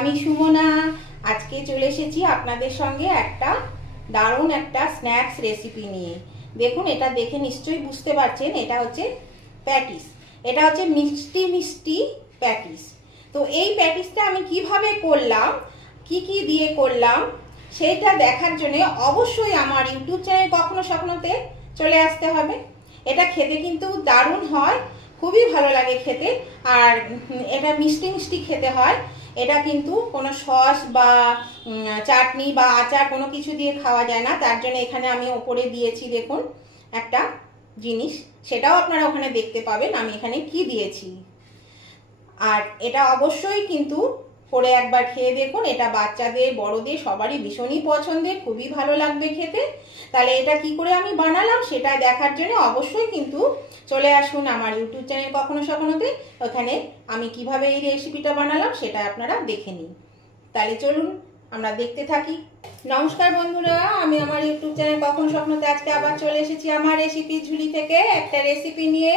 আমি সুমনা আজকে চলে এসেছি আপনাদের সঙ্গে একটা দারুণ একটা স্ন্যাক্স রেসিপি নিয়ে। দেখুন, এটা দেখে নিশ্চয়ই বুঝতে পারছেন এটা হচ্ছে প্যাটিস। এটা হচ্ছে মিষ্টি মিষ্টি প্যাটিস। তো এই প্যাটিসটা আমি কিভাবে করলাম, কি কি দিয়ে করলাম সেটা দেখার জন্য অবশ্যই আমার ইউটিউব চ্যানেল কখনো স্বপ্নতে চলে আসতে হবে। এটা খেতে কিন্তু দারুণ হয়, খুবই ভালো লাগে খেতে। আর এটা মিষ্টি মিষ্টি খেতে হয়। এটা কিন্তু কোনো সস বা চাটনি বা আচার কোনো কিছু দিয়ে খাওয়া যায় না। তার জন্য এখানে আমি ওপরে দিয়েছি দেখুন একটা জিনিস, সেটাও আপনারা ওখানে দেখতে পাবেন আমি এখানে কি দিয়েছি। আর এটা অবশ্যই কিন্তু করে একবার খেয়ে দেখুন। এটা বাচ্চাদের বড়দের সবারই ভীষণই পছন্দের, খুবই ভালো লাগবে খেতে। তাহলে এটা কি করে আমি বানালাম সেটা দেখার জন্য অবশ্যই কিন্তু চলে আসুন আমার ইউটিউব চ্যানেল কখনো স্বপ্নতে। ওখানে আমি কিভাবে এই রেসিপিটা বানালাম সেটা আপনারা দেখে নিন। তাহলে চলুন আমরা দেখতে থাকি। নমস্কার বন্ধুরা, আমি আমার ইউটিউব চ্যানেল কখনো স্বপ্নতে আজকে আবার চলে এসেছি আমার রেসিপি ঝুলি থেকে একটা রেসিপি নিয়ে।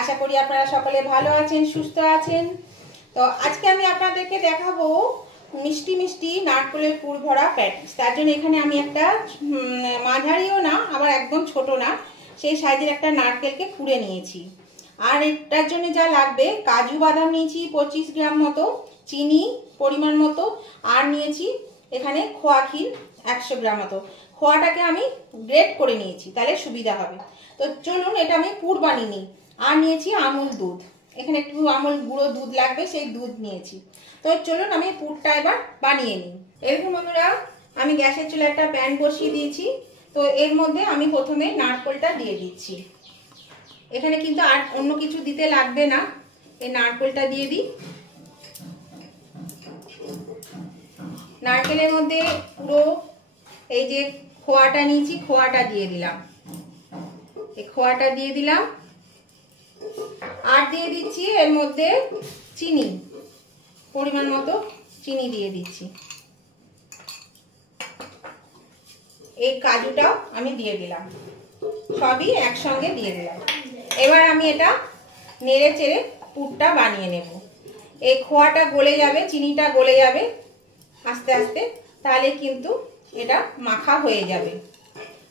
আশা করি আপনারা সকলে ভালো আছেন, সুস্থ আছেন। তো আজকে আমি আপনাদেরকে দেখাবো মিষ্টি মিষ্টি নারকেলের পুর ভরা প্যাটিস। তার জন্য এখানে আমি একটা মাঝারিও না আবার একদম ছোট না সেই সাইজের একটা নারকেলকে কুড়ে নিয়েছি। আর এটার জন্য যা লাগবে, কাজু বাদাম নিয়েছি 25 গ্রাম মতো, চিনি পরিমাণ মতো, আর নিয়েছি এখানে খোয়া ক্ষীর 100 গ্রাম মতো। খোয়াটাকে আমি গ্রেট করে নিয়েছি, তাহলে সুবিধা হবে। তো চলুন এটা আমি পুর বানিয়ে নিই। আর নিয়েছি আমুল দুধ, এখানে একটু আমুল গুঁড়ো দুধ লাগবে, সেই দুধ নিয়েছি। তো চলুন আমি পুরটা এবার বানিয়ে নিই। এরকম বন্ধুরা, আমি গ্যাসের চুলায় একটা প্যান বসিয়ে দিয়েছি। তো এর মধ্যে আমি প্রথমে নারকেলটা দিয়ে দিচ্ছি। এখানে কিন্তু আর অন্য কিছু দিতে লাগবে না, এই নারকেলটা দিয়ে দিই। নারকেলের মধ্যে পুরো এই যে খোয়াটা নিয়েছি, খোয়াটা দিয়ে দিলাম। এই খোয়াটা দিয়ে দিলাম। আর দিয়ে দিচ্ছি এর মধ্যে চিনি, পরিমাণ মতো চিনি দিয়ে দিচ্ছি। এই কাজুটাও আমি দিয়ে দিলাম, সবই একসঙ্গে দিয়ে দিলাম। এবার আমি এটা নেড়ে চেড়ে পুরটা বানিয়ে নেব। এই খোয়াটা গলে যাবে, চিনিটা গলে যাবে আস্তে আস্তে, তাহলে কিন্তু এটা মাখা হয়ে যাবে।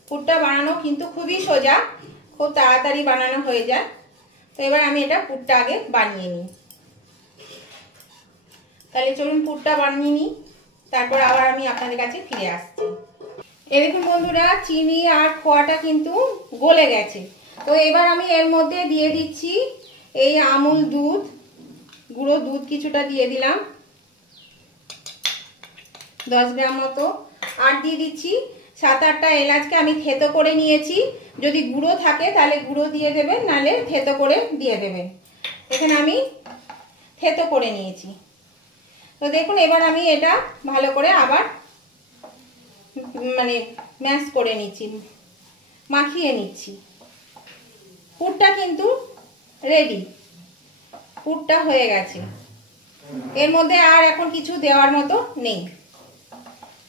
পুরটা বানানো কিন্তু খুবই সোজা, খুব তাড়াতাড়ি বানানো হয়ে যায়। তো এবার আমি এটা পুরটা আগে বানিয়ে নিই। তাহলে চলুন পুরটা বানিয়ে নিই, তারপর আবার আমি আপনাদের কাছে ফিরে আসছি। এই দেখুন বন্ধুরা, চিনি আর খোয়াটা কিন্তু গলে গেছে। তো এবার আমি এর মধ্যে দিয়ে দিচ্ছি এই আমুল দুধ, গুঁড়ো দুধ কিছুটা দিয়ে দিলাম 10 গ্রাম মতো। আর দিয়ে দিচ্ছি 7-8টা এলাচকে আমি থেতো করে নিয়েছি। যদি গুঁড়ো থাকে তাহলে গুঁড়ো দিয়ে দেবেন, নাহলে থেতো করে দিয়ে দেবেন। এখানে আমি থেতো করে নিয়েছি। তো দেখুন এবার আমি এটা ভালো করে আবার ম্যাশ করে নিচ্ছি, মাখিয়ে নিচ্ছি। পুরটা কিন্তু রেডি, পুরটা হয়ে গেছে। এর মধ্যে আর এখন কিছু দেওয়ার মতো নেই,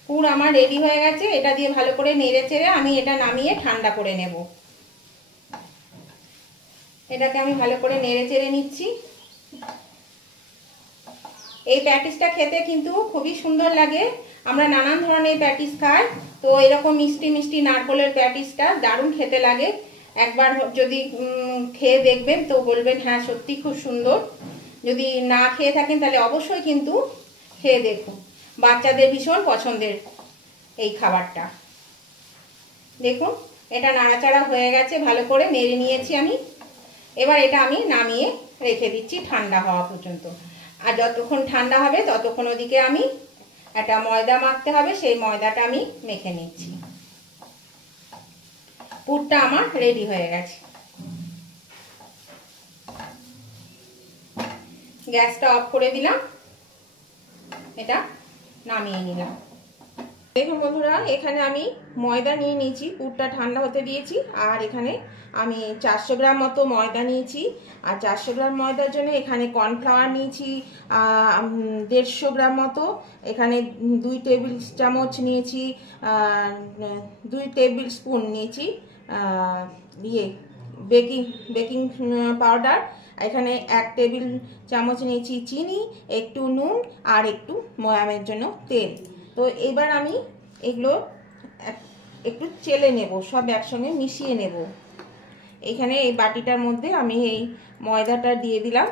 পুর আমার রেডি হয়ে গেছে। এটা দিয়ে ভালো করে নেড়ে চেড়ে আমি এটা নামিয়ে ঠান্ডা করে নেব। এটাকে আমি ভালো করে নেড়ে চেড়ে নিচ্ছি। এই প্যাটিসটা খেতে কিন্তু খুবই সুন্দর লাগে। আমরা নানান ধরনের প্যাটিস খাই, তো এরকম মিষ্টি মিষ্টি নারকেলের প্যাটিসটা দারুণ খেতে লাগে। একবার যদি খেয়ে দেখবেন তো বলবেন হ্যাঁ সত্যি খুব সুন্দর। যদি না খেয়ে থাকেন তাহলে অবশ্যই কিন্তু খেয়ে দেখুন, বাচ্চাদের ভীষণ পছন্দের এই খাবারটা। দেখুন এটা নাড়াচাড়া হয়ে গেছে, ভালো করে নেড়ে নিয়েছি আমি। এবার এটা আমি নামিয়ে রেখে দিচ্ছি ঠান্ডা হওয়া পর্যন্ত। আর যতক্ষণ ঠান্ডা হবে ততক্ষণ ওদিকে আমি একটা ময়দা মাখতে হবে, সেই ময়দাটা আমি মেখে নিচ্ছি। পুরটা আমার রেডি হয়ে গেছে। গ্যাসটা অফ করে দিলাম, এটা নামিয়ে নিলাম। দেখুন বন্ধুরা, এখানে আমি ময়দা নিয়ে নিয়েছি, পুরটা ঠান্ডা হতে দিয়েছি। আর এখানে আমি 400 গ্রাম মতো ময়দা নিয়েছি। আর 400 গ্রাম ময়দার জন্য এখানে কর্নফ্লাওয়ার নিয়েছি 150 গ্রাম মতো। এখানে 2 টেবিল চামচ নিয়েছি, 2 টেবিল স্পুন নিয়েছি বেকিং বেকিং পাউডার, এখানে 1 টেবিল চামচ নিয়েছি চিনি, একটু নুন আর একটু ময়ামের জন্য তেল। তো এবার আমি এগুলো একটু চেলে নেব, সব একসঙ্গে মিশিয়ে নেব। এখানে এই বাটিটার মধ্যে আমি এই ময়দাটা দিয়ে দিলাম।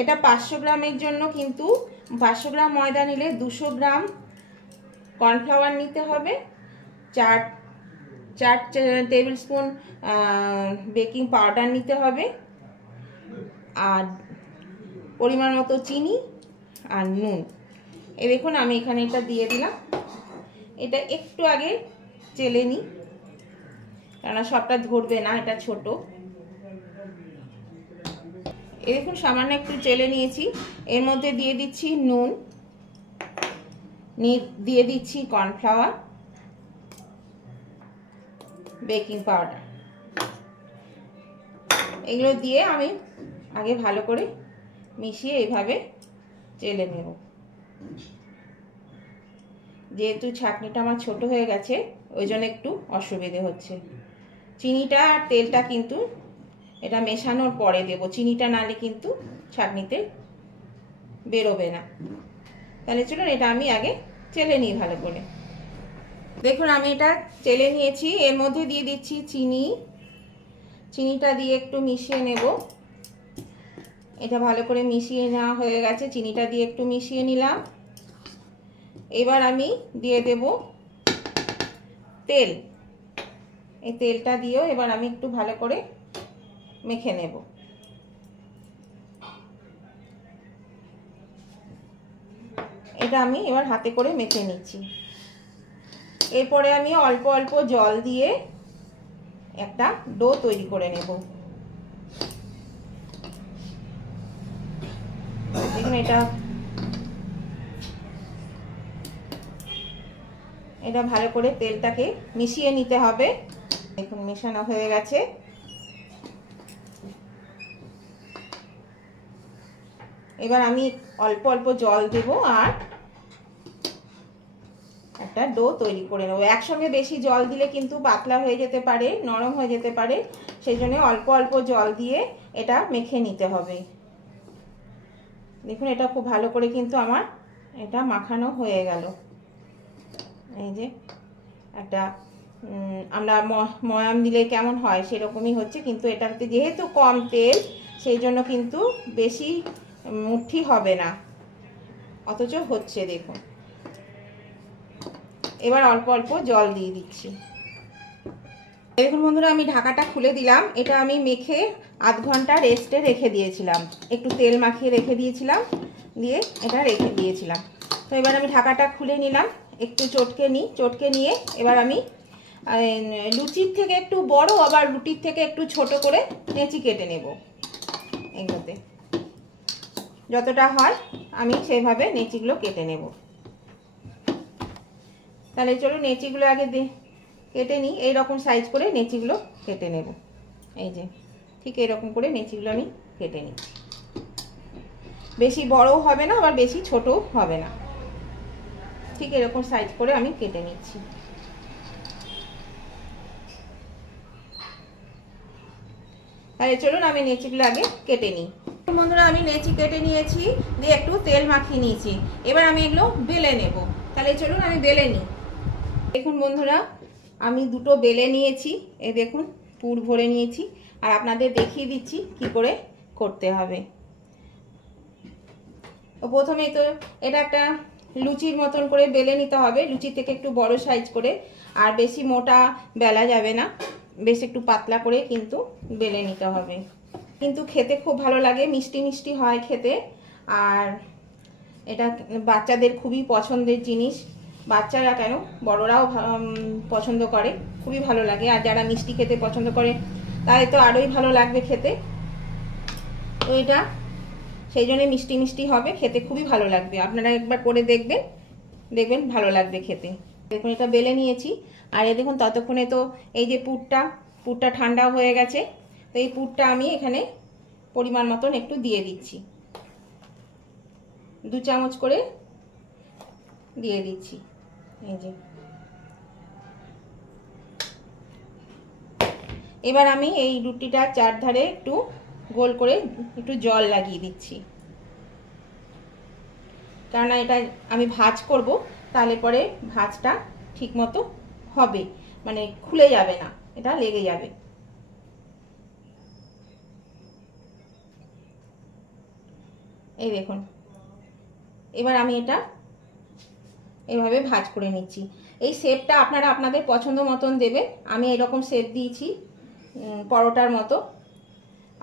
এটা 500 গ্রামের জন্য, কিন্তু 500 গ্রাম ময়দা নিলে 200 গ্রাম কর্নফ্লাওয়ার নিতে হবে, 4 টেবিল স্পুন বেকিং পাউডার নিতে হবে, আর পরিমাণ মতো চিনি আর নুন। এই দেখুন আমি এখানে এটা দিয়ে দিলাম। এটা একটু আগে চেলে নিই, কেননা সবটা ধরবে না, এটা ছোট। এই দেখুন সামান্য একটু চেলে নিয়েছি। এর মধ্যে দিয়ে দিচ্ছি নুন, দিয়ে দিচ্ছি কর্নফ্লাওয়ার, বেকিং পাউডার। এগুলো দিয়ে আমি আগে ভালো করে মিশিয়ে এইভাবে চেলে নেব। যেহেতু ছাঁকনিটা আমার ছোট হয়ে গেছে, ওই জন্য একটু অসুবিধে হচ্ছে। চিনিটা আর তেলটা কিন্তু এটা মেশানোর পরে দেব, চিনিটা নালে কিন্তু ছাঁকনিতে বেরোবে না। তাহলে চলুন এটা আমি আগে চেলে নিই ভালো করে। দেখুন আমি এটা চেলে নিয়েছি। এর মধ্যে দিয়ে দিচ্ছি চিনি, চিনিটা দিয়ে একটু মিশিয়ে নেব। এটা ভালো করে মিশিয়ে নেওয়া হয়ে গেছে, চিনিটা দিয়ে একটু মিশিয়ে নিলাম। এবার আমি দিয়ে দেব তেল। এই তেলটা দিয়েও এবার আমি একটু ভালো করে মেখে নেব। এটা আমি এবার হাতে করে মেখে নিচ্ছি। এরপরে আমি অল্প অল্প জল দিয়ে একটা ডো তৈরি করে নেব। দেখুন এটা ভালো করে তেলটাকে মিশিয়ে নিতে হবে। দেখুন মেশানো হয়ে গেছে। এবার আমি অল্প অল্প জল দেব আর একটা ডো তৈরি করে নেব। একসঙ্গে বেশি জল দিলে কিন্তু পাতলা হয়ে যেতে পারে, নরম হয়ে যেতে পারে, সেই জন্য অল্প অল্প জল দিয়ে এটা মেখে নিতে হবে। দেখুন এটা খুব ভালো করে কিন্তু আমার এটা মাখানো হয়ে গেল। এই যে একটা আমরা ময়াম দিলে কেমন হয় সেরকমই হচ্ছে, কিন্তু এটাতে যেহেতু কম তেল সেই জন্য কিন্তু বেশি মুঠি হবে না, অথচ হচ্ছে। দেখুন এবার অল্প অল্প জল দিয়ে দিচ্ছি। দেখুন বন্ধুরা আমি ঢাকাটা খুলে দিলাম। এটা আমি মেখে আধ ঘন্টা রেস্টে রেখে দিয়েছিলাম, একটু তেল মাখিয়ে রেখে দিয়েছিলাম, দিয়ে এটা রেখে দিয়েছিলাম। তো এবার আমি ঢাকাটা খুলে নিলাম, একটু চটকে নিয়ে এবার আমি লুচির থেকে একটু বড়, আবার রুটির থেকে একটু ছোট করে নেচি কেটে নেব। এগুলোতে যতটা হয় আমি সেইভাবে নেচিগুলো কেটে নেব। তাহলে চলো নেচিগুলো আগে কেটে নিই। এইরকম সাইজ করে নেচিগুলো কেটে নেব। এই যে ঠিক এরকম করে নেচিগুলো আমি কেটে নিচ্ছি। বেশি বড়ও হবে না, আবার বেশি ছোটও হবে না, ঠিক এরকম সাইজ করে আমি কেটে নিচ্ছি। তাহলে চলুন আমি নেচিগুলো আগে কেটে নিই। বন্ধুরা আমি নেচি কেটে নিয়েছি, দিয়ে একটু তেল মাখিয়ে নিয়েছি। এবার আমি এগুলো বেলে নেব। তাহলে চলুন আমি বেলে নিই। দেখুন বন্ধুরা আমি দুটো বেলে নিয়েছি, এই দেখুন পুর ভরে নিয়েছি, আর আপনাদের দেখিয়ে দিচ্ছি কি করে করতে হবে। প্রথমে তো এটা একটা লুচির মতন করে বেলে নিতে হবে, লুচি থেকে একটু বড় সাইজ করে, আর বেশি মোটা বেলা যাবে না, বেশ একটু পাতলা করে কিন্তু বেলে নিতে হবে। কিন্তু খেতে খুব ভালো লাগে, মিষ্টি মিষ্টি হয় খেতে, আর এটা বাচ্চাদের খুবই পছন্দের জিনিস। বাচ্চারা কেন বড়রাও পছন্দ করে, খুবই ভালো লাগে। আর যারা মিষ্টি খেতে পছন্দ করে তাদের তো আরোই ভালো লাগবে খেতে। তো এটা সেই জন্য মিষ্টি মিষ্টি হবে, খেতে খুবই ভালো লাগবে। আপনারা একবার করে দেখবেন ভালো লাগবে খেতে। দেখুন এটা বেলে নিয়েছি, আর এই দেখুন ততক্ষণে তো এই যে পুরটা ঠান্ডা হয়ে গেছে। তো এই পুরটা আমি এখানে পরিমাণ মতন একটু দিয়ে দিচ্ছি, 2 চামচ করে দিয়ে দিচ্ছি। এই যে এবার আমি এই রুটিটার চারধারে একটু গোল করে একটু জল লাগিয়ে দিচ্ছি, কারণ এটা আমি ভাঁজ করব, তাহলে পরে ভাঁজটা ঠিক মতো হবে, মানে খুলে যাবে না, এটা লেগে যাবে। এই দেখুন, এবার আমি এটা এভাবে ভাঁজ করে নিচ্ছি। এই শেপটা আপনারা আপনাদের পছন্দ মতন দেবেন। আমি এরকম শেপ দিয়েছি পরোটার মতো,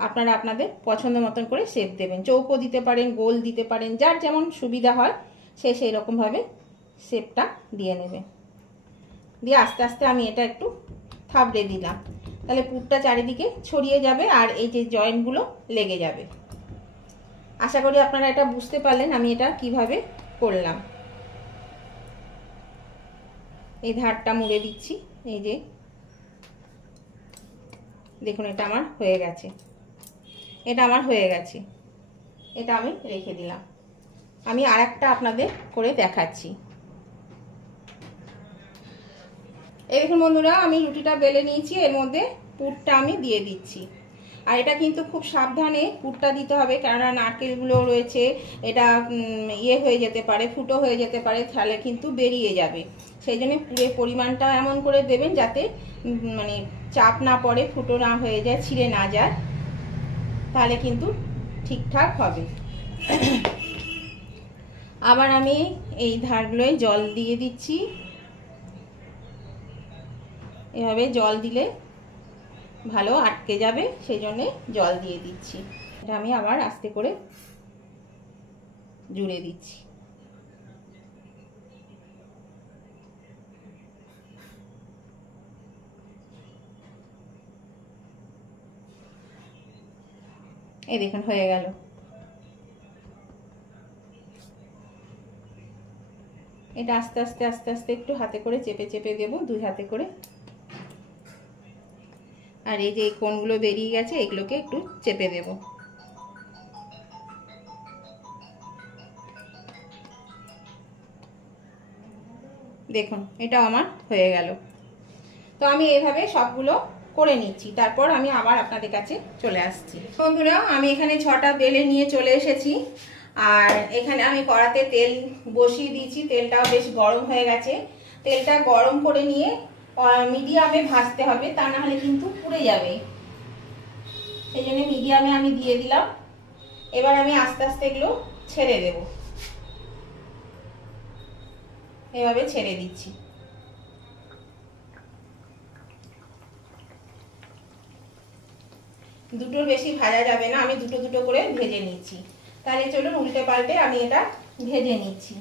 আপনারা আপনাদের পছন্দ মতন করে শেপ দেবেন। চৌকো দিতে পারেন, গোল দিতে পারেন, যার যেমন সুবিধা হয় সে সেই রকমভাবে শেপটা দিয়ে নেবে। দিয়ে আস্তে আস্তে আমি এটা একটু থাবড়ে দিলাম, তাহলে পুরটা চারিদিকে ছড়িয়ে যাবে আর এই যে জয়েন্টগুলো লেগে যাবে। আশা করি আপনারা এটা বুঝতে পারলেন আমি এটা কিভাবে করলাম। এই ধারটা মুড়ে দিচ্ছি, এই যে দেখুন এটা আমার হয়ে গেছে, এটা আমার হয়ে গেছে। এটা আমি রেখে দিলাম। আমি আরেকটা আপনাদের করে দেখাচ্ছি। এই দেখুন বন্ধুরা, আমি রুটিটা বেলে নিয়েছি, এর মধ্যে পুরটা আমি দিয়ে দিচ্ছি। আর এটা কিন্তু খুব সাবধানে পুরটা দিতে হবে, কেননা নারকেলগুলো রয়েছে, এটা ইয়ে হয়ে যেতে পারে, ফুটো হয়ে যেতে পারে, তাহলে কিন্তু বেরিয়ে যাবে। সেই জন্য পুরের পরিমাণটা এমন করে দেবেন যাতে মানে চাপ না পড়ে, ফুটো না হয়ে যায়, ছিঁড়ে না যায়, তাহলে কিন্তু ঠিকঠাক হবে। আবার আমি এই ধারগুলোয় জল দিয়ে দিচ্ছি। এভাবে জল দিলে ভালো আটকে যাবে, সেই জন্যে জল দিয়ে দিচ্ছি। এটা আমি আবার আস্তে করে জুড়ে দিচ্ছি। এই দেখুন হয়ে গেল। এটা আস্তে আস্তে আস্তে আস্তে একটু হাতে করে চেপে চেপে দেবো, দুই হাতে করে। আর এই যে কোণগুলো বেরিয়ে গেছে, এগুলোকে একটু চেপে দেব। দেখুন এটা আমার হয়ে গেল। তো আমি এইভাবে সবগুলো করে নিচ্ছি, তারপর আমি আবার আপনাদের কাছে চলে আসছি। বন্ধুরা, আমি এখানে 6টা বেলে নিয়ে চলে এসেছি। আর এখানে আমি কড়াতে তেল বসিয়ে দিয়েছি, তেলটাও বেশ গরম হয়ে গেছে। তেলটা গরম করে নিয়ে মিডিয়ামে ভাজতে হবে, তা না হলে কিন্তু পুড়ে যাবে। সেই জন্য মিডিয়ামে আমি দিয়ে দিলাম। এবার আমি আস্তে আস্তে এগুলো ছেড়ে দেব, এভাবে ছেড়ে দিচ্ছি। দুটোর বেশি ভাজা যাবে না, আমি দুটো দুটো করে ভেজে নিচ্ছি। তাহলে চলুন উল্টে পাল্টে আমি এটা ভেজে নিচ্ছি।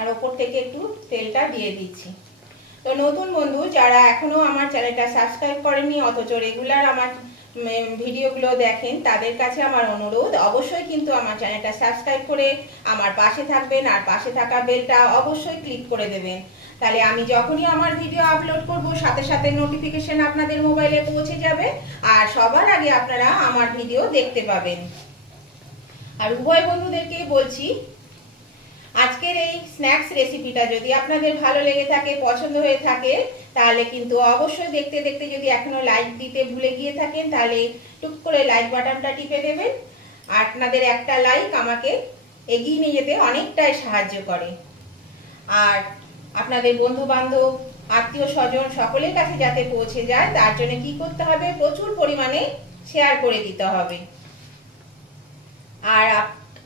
আর ওপর থেকে একটু তেলটা দিয়ে দিচ্ছি। তো নতুন বন্ধু যারা এখনো আমার চ্যানেলটা সাবস্ক্রাইব করেননি, অথচ রেগুলার আমার ভিডিওগুলো দেখেন, তাদের কাছে আমার অনুরোধ, অবশ্যই কিন্তু আমার চ্যানেলটা সাবস্ক্রাইব করে আমার পাশে থাকবেন, আর পাশে থাকা বেলটা অবশ্যই ক্লিক করে দেবেন। তাহলে আমি যখনই আমার ভিডিও আপলোড করব, সাথে সাথে নোটিফিকেশন আপনাদের মোবাইলে পৌঁছে যাবে, আর সবার আগে আপনারা আমার ভিডিও দেখতে পাবেন। আর উভয় বন্ধুদেরকেই বলছি, আজকের এই স্ন্যাক্স রেসিপিটা যদি আপনাদের ভালো লেগে থাকে, পছন্দ হয়ে থাকে, তাহলে কিন্তু অবশ্যই দেখতে দেখতে যদি এখনো লাইক দিতে ভুলে গিয়ে থাকেন, তাহলে টুক করে লাইক বাটনটা টিপে দেবেন। আর আপনাদের একটা লাইক আমাকে এগিয়ে নিয়ে যেতে অনেকটাই সাহায্য করে। আর আপনাদের বন্ধু বান্ধব, আত্মীয় স্বজন সকলের কাছে যাতে পৌঁছে যায়, তার জন্য কি করতে হবে, প্রচুর পরিমাণে শেয়ার করে দিতে হবে। আর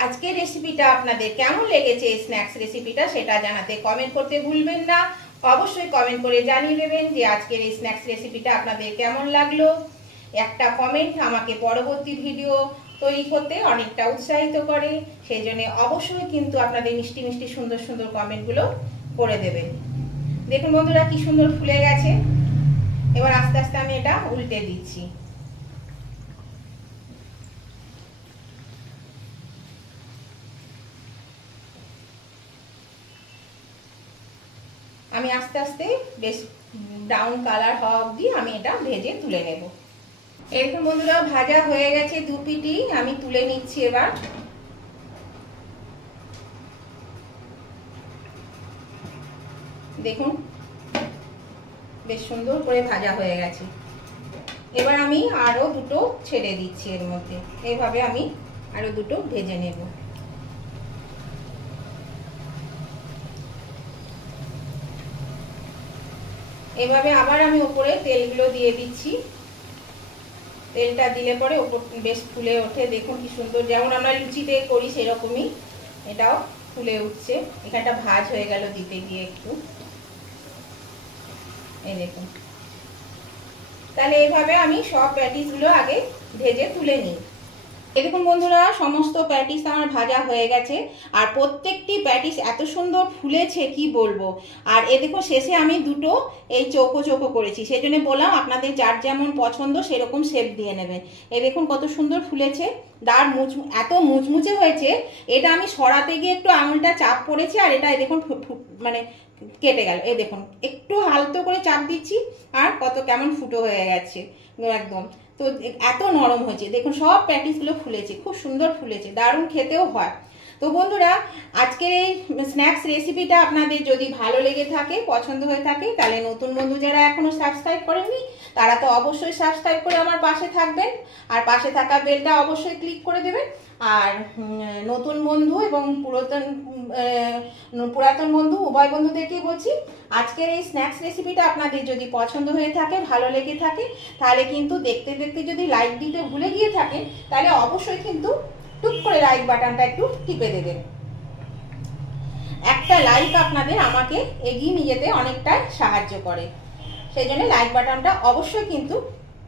আজকের রেসিপিটা আপনাদের কেমন লেগেছে, এই স্ন্যাক্স রেসিপিটা, সেটা জানাতে কমেন্ট করতে ভুলবেন না। অবশ্যই কমেন্ট করে জানিয়ে দেবেন যে আজকের এই স্ন্যাক্স রেসিপিটা আপনাদের কেমন লাগলো। একটা কমেন্ট আমাকে পরবর্তী ভিডিও তৈরি করতে অনেকটা উৎসাহিত করে, সেই জন্য অবশ্যই কিন্তু আপনাদের মিষ্টি মিষ্টি সুন্দর সুন্দর কমেন্টগুলো করে দেবেন। দেখুন বন্ধুরা কি সুন্দর ফুলে গেছে। এবার আস্তে আস্তে আমি এটা উল্টে দিচ্ছি। আমি আস্তে আস্তে বেশ ব্রাউন কালার হওয়া অবধি আমি এটা ভেজে তুলে নেব। এরকম বন্ধুরা ভাজা হয়ে গেছে দু পিঠই, আমি তুলে নিচ্ছি। এবার দেখুন বেশ সুন্দর করে ভাজা হয়ে গেছে। এবার আমি আরও দুটো ছেড়ে দিচ্ছি এর মধ্যে। এইভাবে আমি আরও দুটো ভেজে নেব। এভাবে আবার আমি ওপরে তেলগুলো দিয়ে দিচ্ছি। তেলটা দিলে পরে ওপর বেশ ফুলে ওঠে। দেখুন কি সুন্দর, যেমন আমরা লুচিতে করি সেরকমই এটাও ফুলে উঠছে। এখানটা ভাজ হয়ে গেল দিতে গিয়ে একটু, এই দেখুন। তাহলে এইভাবে আমি সব প্যাটিসগুলো আগে ভেজে তুলে নিই। দেখুন বন্ধুরা, সমস্ত প্যাটিস আমার ভাজা হয়ে গেছে, আর প্রত্যেকটি প্যাটিস এত সুন্দর ফুলেছে কি বলবো। আর এ দেখো শেষে আমি দুটো এই চৌকো চৌকো করেছি, সেই জন্য বললাম আপনাদের যার যেমন পছন্দ সেরকম শেপ দিয়ে নেবেন। এই দেখুন কত সুন্দর ফুলেছে, এত মুচমুচে হয়েছে। এটা আমি সরাতে গিয়ে একটু আঙুলটা চাপ পড়েছে, আর এটা দেখুন মানে কেটে গেল। এই দেখুন একটু হালকা করে চাপ দিচ্ছি আর কত কেমন ফুটো হয়ে গেছে একদম। তো এত নরম হয়েছে, দেখুন সব প্যাটিসগুলো ফুলেছে, খুব সুন্দর ফুলেছে, দারুণ খেতেও হয়। তো বন্ধুরা, আজকের এই স্ন্যাক্স রেসিপিটা আপনাদের যদি ভালো লেগে থাকে, পছন্দ হয়ে থাকে, তাহলে নতুন বন্ধু যারা এখনো সাবস্ক্রাইব করেননি তারা তো অবশ্যই সাবস্ক্রাইব করে আমার পাশে থাকবেন, আর পাশে থাকা বেলটা অবশ্যই ক্লিক করে দেবেন। আর নতুন বন্ধু এবং পুরাতন বন্ধু উভয় বন্ধুদেরকে বলছি, আজকের এই স্ন্যাক্স রেসিপিটা আপনাদের যদি পছন্দ হয়ে থাকে, ভালো লেগে থাকে, তাহলে কিন্তু দেখতে দেখতে যদি লাইক দিতে ভুলে গিয়ে থাকেন, তাহলে অবশ্যই কিন্তু টুক করে লাইক বাটনটা একটু টিপে দেবেন। একটা লাইক আপনাদের আমাকে এগিয়ে নিয়ে যেতে অনেকটা সাহায্য করে, সেই জন্য লাইক বাটনটা অবশ্যই কিন্তু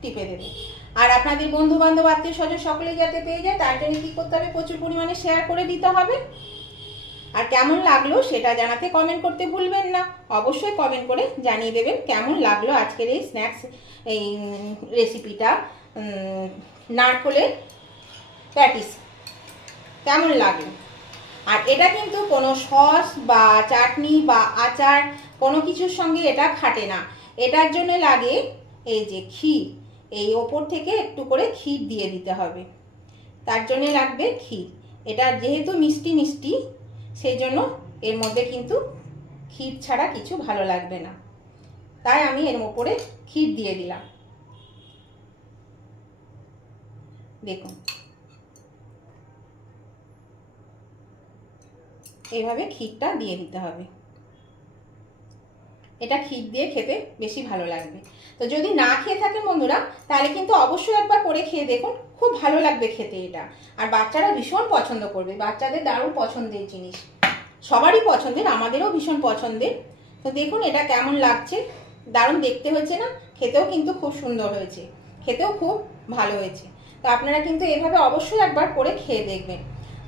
টিপে দেবেন। আর আপনাদের বন্ধু বান্ধব আত্মীয় স্বজন সকলে যাতে পেয়ে যায়, তার জন্য কি করতে হবে, প্রচুর পরিমাণে শেয়ার করে দিতে হবে। আর কেমন লাগলো সেটা জানাতে কমেন্ট করতে ভুলবেন না, অবশ্যই কমেন্ট করে জানিয়ে দেবেন কেমন লাগলো আজকের এই স্ন্যাক্স এই রেসিপিটা। নারকেলের প্যাটিস কেমন লাগলো। আর এটা কিন্তু কোনো সস বা চাটনি বা আচার কোনো কিছুর সঙ্গে এটা খাটে না। এটার জন্য লাগে এই যে ক্ষীর, এই ওপর থেকে একটু করে ক্ষীর দিয়ে দিতে হবে, তার জন্য লাগবে ক্ষীর। এটা যেহেতু মিষ্টি মিষ্টি, সেই জন্য এর মধ্যে কিন্তু ক্ষীর ছাড়া কিছু ভালো লাগবে না, তাই আমি এর ওপরে ক্ষীর দিয়ে দিলাম। দেখুন এইভাবে ক্ষীরটা দিয়ে দিতে হবে, এটা ক্ষীর দিয়ে খেতে বেশি ভালো লাগবে। তো যদি না খেয়ে থাকেন বন্ধুরা, তাহলে কিন্তু অবশ্যই একবার করে খেয়ে দেখুন, খুব ভালো লাগবে খেতে এটা। আর বাচ্চারা ভীষণ পছন্দ করবে, বাচ্চাদের দারুণ পছন্দের জিনিস, সবারই পছন্দের, আমাদেরও ভীষণ পছন্দের। তো দেখুন এটা কেমন লাগছে, দারুণ দেখতে হয়েছে না, খেতেও কিন্তু খুব সুন্দর হয়েছে, খেতেও খুব ভালো হয়েছে। তো আপনারা কিন্তু এভাবে অবশ্যই একবার করে খেয়ে দেখবেন।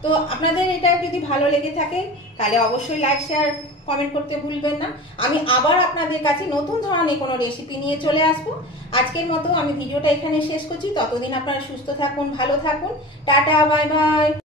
তো আপনাদের এটা যদি ভালো লেগে থাকে তাহলে অবশ্যই লাইক শেয়ার কমেন্ট করতে ভুলবেন না। আমি আবার আপনাদের কাছে নতুন ধরনের কোনো রেসিপি নিয়ে চলে আসবো। আজকের মতো আমি ভিডিওটা এখানে শেষ করছি, ততদিন আপনারা সুস্থ থাকুন, ভালো থাকুন, টাটা, বাই বাই।